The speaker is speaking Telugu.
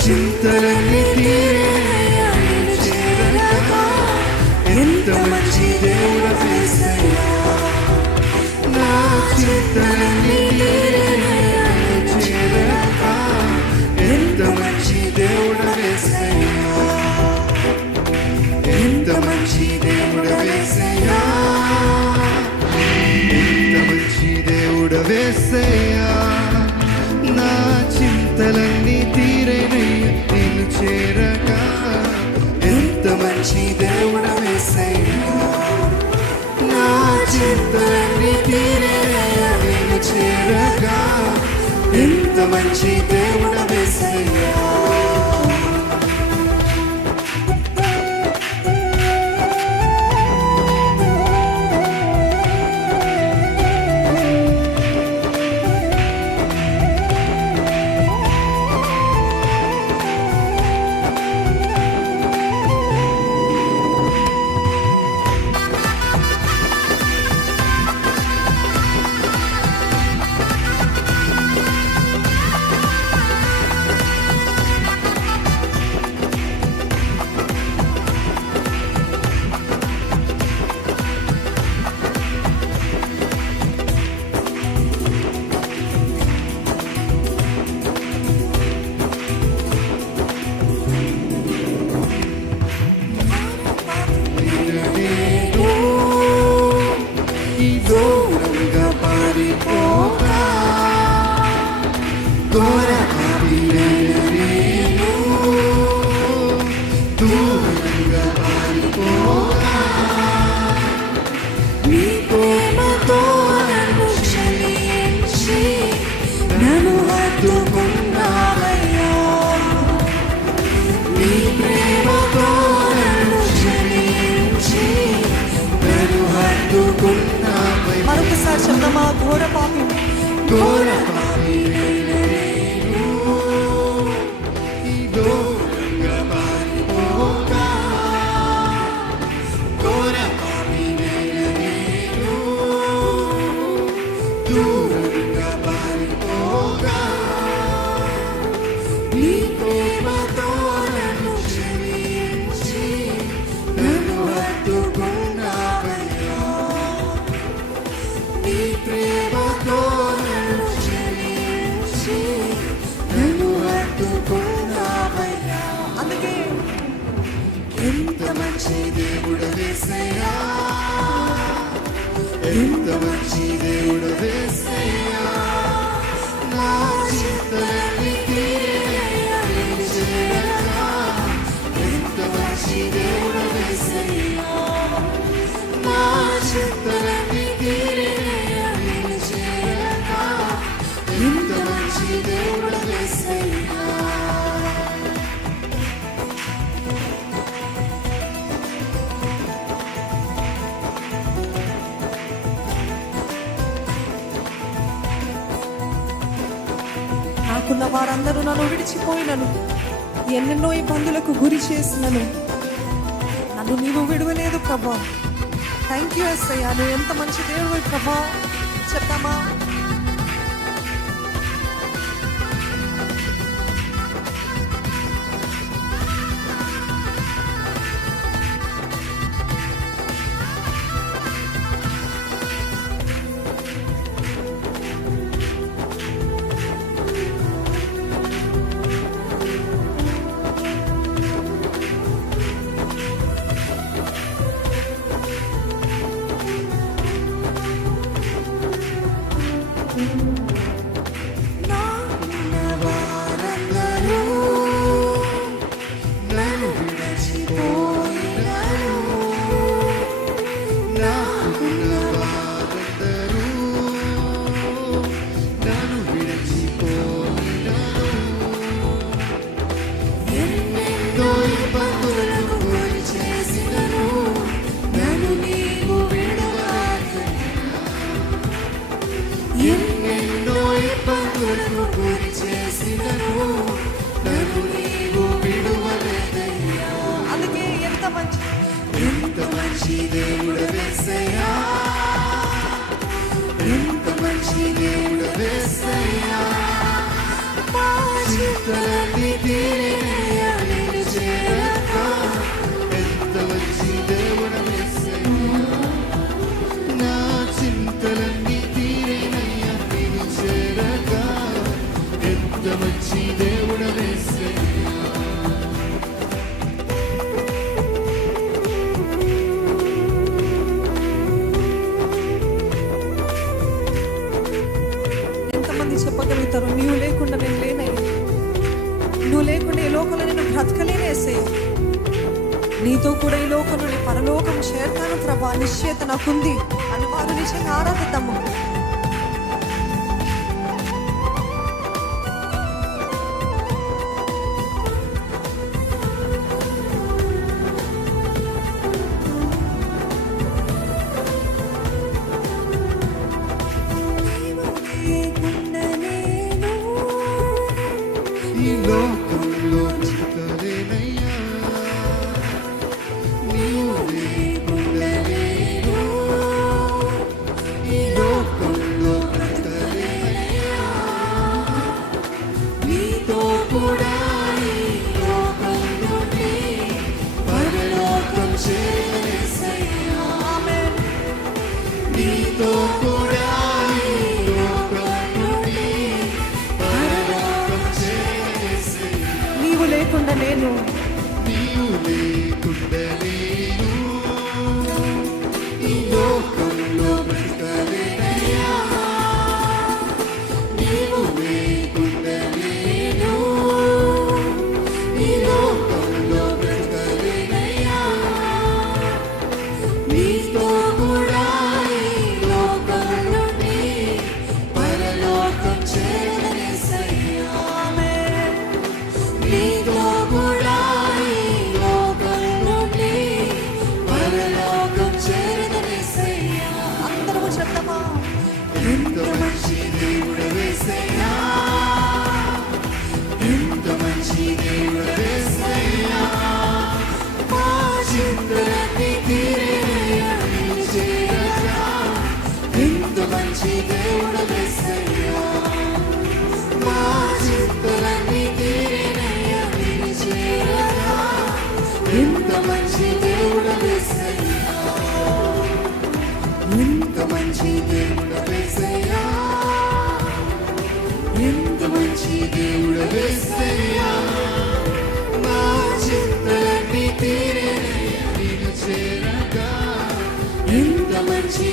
చింతలన్నీ తీరేనయ్యా నిన్ను చేరగా. ఎంత మంచి దేవుడవు యేసయ్యా. నా చింతలన్నీ తీరేనయ్యా నిన్ను చేరగా. ఎంత మంచి దేవుడవు యేసయ్యా. ఎంత మంచి దేవుడవు యేసయ్యా. ఎంత మంచి దేవుడవు యేసయ్యా. నా చింతలన్నీ తీరేనయ్యా నిన్ను చేరగా. ఎంత మంచి దేవుడవు యేసయ్యా. నా చింతలన్నీ తీరేనయ్యా నిన్ను చేరగా. ఎంత మంచి దేవుడవు యేసయ్యా. దూరంగా పారిపోగా దూరంగా పారిపోగా నీ ప్రేమతో నన్ను క్షమించి నన్ను హత్తుకున్నావయ్యా. నీ ప్రేమతో నన్ను క్షమించి నన్ను హత్తుకున్నావయ్యా. మరొకసారి చెప్తామా? ఘోర పాపి దూరంగా పారిపోగా దూరంగా పారిపోగా నీ ప్రేమతో నన్ను క్షమించి నన్ను హత్తుకున్నావయ్యా. నీ ప్రేమతో నన్ను క్షమించి నన్ను హత్తుకున్నావయ్యా. అందుకే ఎంత మంచి దేవుడవు యేసయ్యా. ఎంత మంచి దేవుడవు యేసయ్యా. నా చింతలన్నీ తీరేనయ్యా నిన్ను చేరగా. ఎంత మంచి దేవుడవు యేసయ్యా. నా చింతలన్నీ తీరేనయ్యా నిన్ను చేరగా. ఎంత మంచి దేవుడవు యేసయ్యా. నాకున్న వారందరూ నన్ను విడిచిపోయినను, ఎన్నెన్నో ఇబ్బందులకు గురి చేసినను నన్ను నీవు విడవలేదు ప్రభా. థ్యాంక్ యూ యేసయ్యా. నువ్వు ఎంత మంచి దేవుడు ప్రభా. చెప్తామా? అందుకే ఎంత మంచి దేవుడు యేసయ్యా, ఎంత మంచి దేవుడు యేసయ్యా, మా చింతలన్నీ తీరే నీవు లేకుండా నేను లేనయ్యా. నువ్వు లేకుండా ఈ లోకంలో నేను బ్రతకలేనే యేసయ్యా. నీతో కూడా ఈ లోకం నుండి పరలోకం చేరతాను ప్రభా, నిశ్చయత నాకుంది అని వారు నిజంగా ఆరాధిద్దాము. ఈ లోకంలో బ్రతకలేనయ్యా, నీవు లేకుండా నేను ఈ లోకంలో బ్రతకలేనయ్యా. నీతో కూడా ఈ లోకం నుండి పరలోకం చేరేసయ్యా. ఆమేన్. నీతో కూడా ఈ లోకం నుండి పరలోకం చేరేసయ్యా. నీవు లేకుండా నేను నీవు లేకుండా నేను ఈ లోకంలో బ్రతకలేనయ్యా. నీవు లేకుండా నేను ఈ లోకంలో బ్రతకలేనయ్యా. నీతో కూడా ఈ లోకం నుండి పరలోకం చేరేసయ్యా. ఆమేన్. నీతో కూడా ఈ లోకం నుండి పరలోకం చేరదనేసయ్యా. అందరము చెప్తామా? ఎంత మంచి దేవుడవేసయ్యా, ఎంత మంచి దేవుడవేసయ్యా. మా చింతలన్నీ తీరేనయ్యా నిన్ను చేరగా. ఎంత మంచి దేవుడవేసయ్యా, మా చింతలన్నీ తీరేనయ్యా నిన్ను చేరగా. ఎంత మంచి దేవుడవేసయ్యా, ఎంత మంచి దేవుడవేసయ్యా, ఎంత మంచి దేవుడవేసయ్యా. నా చింతలన్నీ తీరేనయ్యా నిన్ను చేరగా. ఎంత మంచి